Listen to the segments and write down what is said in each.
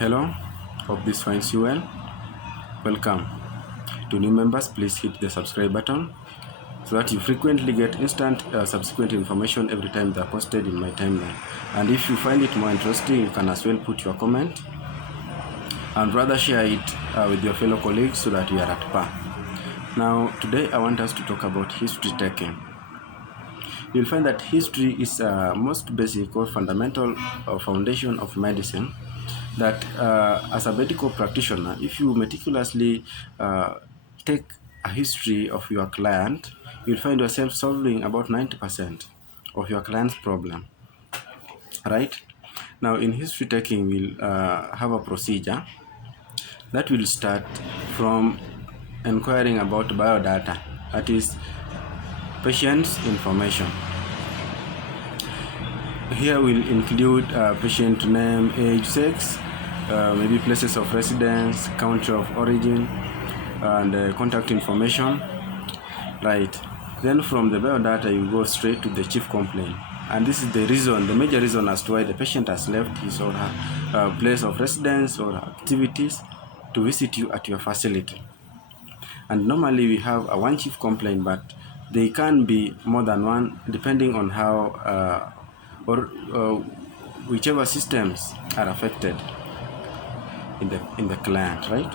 Hello, hope this finds you well. Welcome. To new members, please hit the subscribe button so that you frequently get instant subsequent information every time they are posted in my timeline. And if you find it more interesting, you can as well put your comment and rather share it with your fellow colleagues so that we are at par. Now, today I want us to talk about history taking. You'll find that history is most basic or fundamental foundation of medicine, that as a medical practitioner, if you meticulously take a history of your client, you'll find yourself solving about 90% of your client's problem, right? Now, in history taking, we'll have a procedure that will start from inquiring about biodata, that is, patient's information. Here will include patient name, age, sex, maybe places of residence, country of origin, and contact information, right? Then from the biodata, you go straight to the chief complaint. And this is the reason, the major reason as to why the patient has left his or her place of residence or activities to visit you at your facility. And normally we have a one chief complaint, but they can be more than one depending on how whichever systems are affected in the client, right?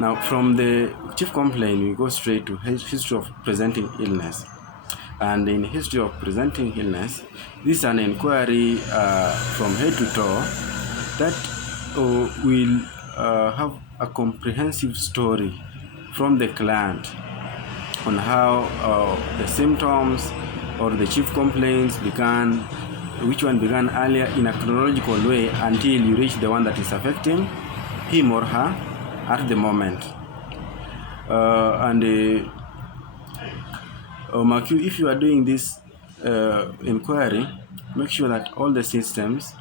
Now, from the chief complaint, we go straight to history of presenting illness. And in history of presenting illness, this is an inquiry from head to toe that will have a comprehensive story from the client on how the symptoms or the chief complaints began, which one began earlier in a chronological way until you reach the one that is affecting him or her at the moment. Mark you, if you are doing this inquiry, make sure that all the systems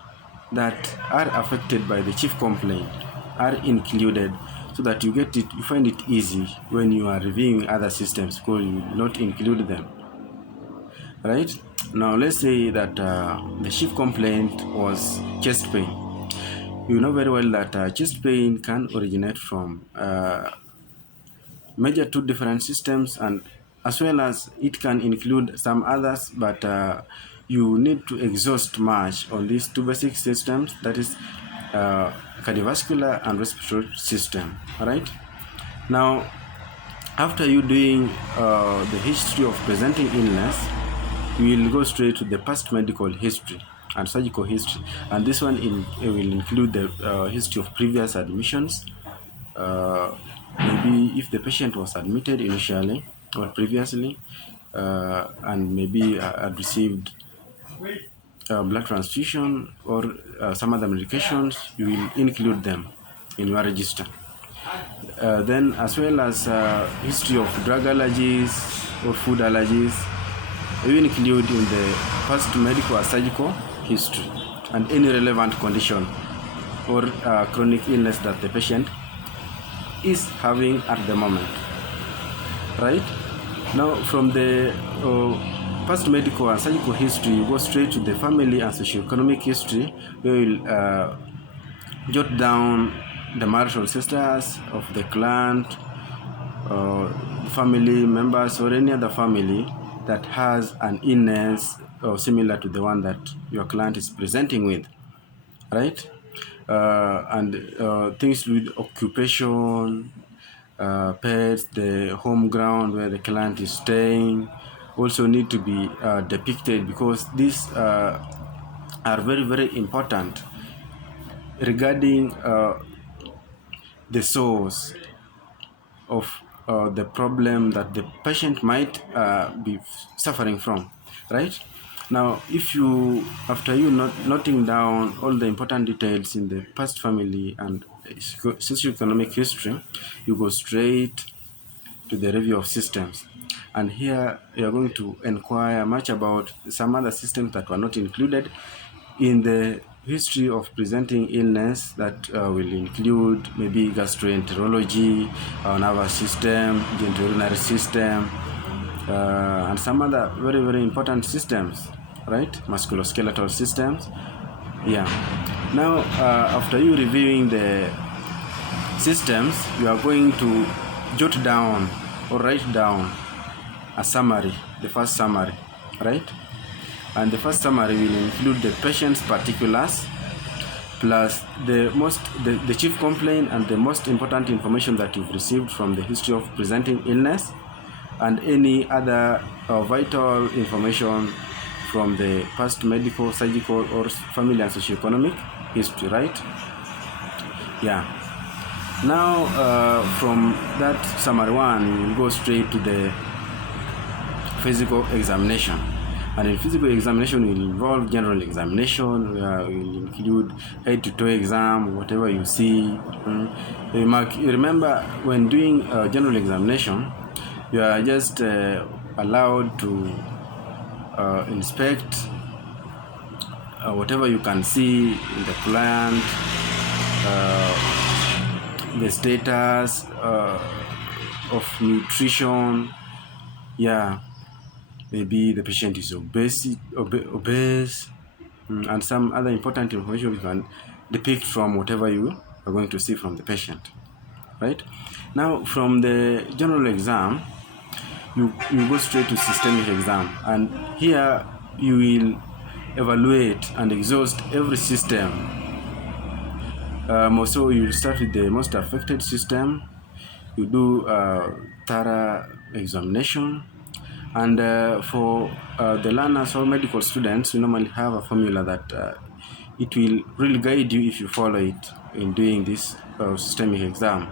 that are affected by the chief complaint are included, so that you find it easy when you are reviewing other systems because you will not include them, right? Now, let's say that the chief complaint was chest pain. You know very well that chest pain can originate from major two different systems, and as well as it can include some others, but you need to exhaust much on these two basic systems, that is cardiovascular and respiratory system, right? Now, after you doing the history of presenting illness, we will go straight to the past medical history and surgical history, and this one will include the history of previous admissions, maybe if the patient was admitted initially or previously, and maybe had received blood transfusion or some other medications, you will include them in your register. Then, as well as history of drug allergies or food allergies, you include in the past medical or surgical history, and any relevant condition or chronic illness that the patient is having at the moment, right? Now, from the past medical and surgical history, you go straight to the family and socioeconomic history, where you will jot down the marital status of the client, family members, or any other family that has an illness similar to the one that your client is presenting with, right? And things with occupation, pets, the home ground where the client is staying also need to be depicted, because these are very, very important regarding the source of the problem that the patient might be suffering from, right? Now, if you, after you noting down all the important details in the past family and socioeconomic history, you go straight to the review of systems. And here you are going to inquire much about some other systems that were not included in the history of presenting illness, that will include maybe gastroenterology, nervous system, genitourinary system, and some other very, very important systems, right? Musculoskeletal systems. Yeah. Now, after you reviewing the systems, you are going to jot down or write down a summary, the first summary, right? And the first summary will include the patient's particulars plus the chief complaint and the most important information that you've received from the history of presenting illness, and any other vital information from the past medical, surgical, or family and socioeconomic history, right? Yeah. Now, from that summary one, we will go straight to the physical examination. And in physical examination, will involve general examination, will include head-to-toe exam, whatever you see. Remember, when doing general examination, you are just allowed to inspect whatever you can see in the client, the status of nutrition. Yeah, maybe the patient is obese, and some other important information you can depict from whatever you are going to see from the patient, right? Now, from the general exam, you go straight to systemic exam, and here you will evaluate and exhaust every system. So you will start with the most affected system. You do thorough examination, and for the learners or medical students, we normally have a formula that it will really guide you if you follow it in doing this systemic exam.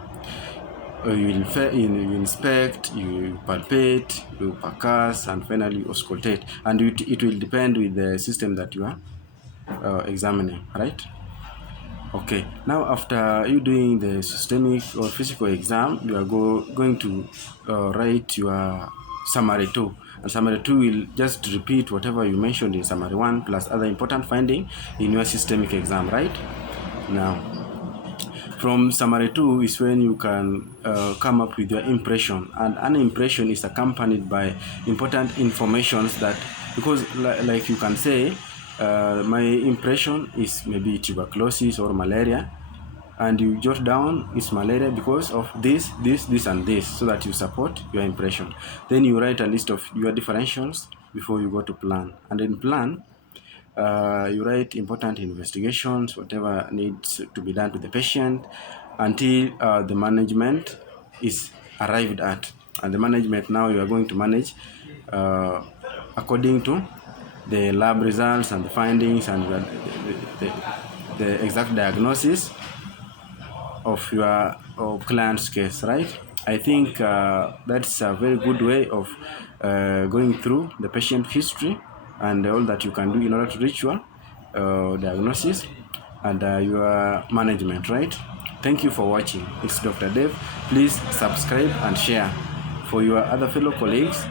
You inspect, you palpate, you percuss, and finally auscultate. And it will depend with the system that you are examining, right? Okay, now after you doing the systemic or physical exam, you are going to write your summary 2. And summary 2 will just repeat whatever you mentioned in summary 1 plus other important finding in your systemic exam, right? Now, from summary 2 is when you can come up with your impression, and an impression is accompanied by important informations that, because like you can say, my impression is maybe tuberculosis or malaria, and you jot down it's malaria because of this, and this, so that you support your impression. Then you write a list of your differentials before you go to plan, and in plan, you write important investigations, whatever needs to be done to the patient, until the management is arrived at. And the management, now you are going to manage according to the lab results and the findings and the exact diagnosis of your client's case, right? I think that's a very good way of going through the patient history and all that you can do in order to reach your diagnosis and your management, right? Thank you for watching. It's Dr. Dave. Please subscribe and share for your other fellow colleagues.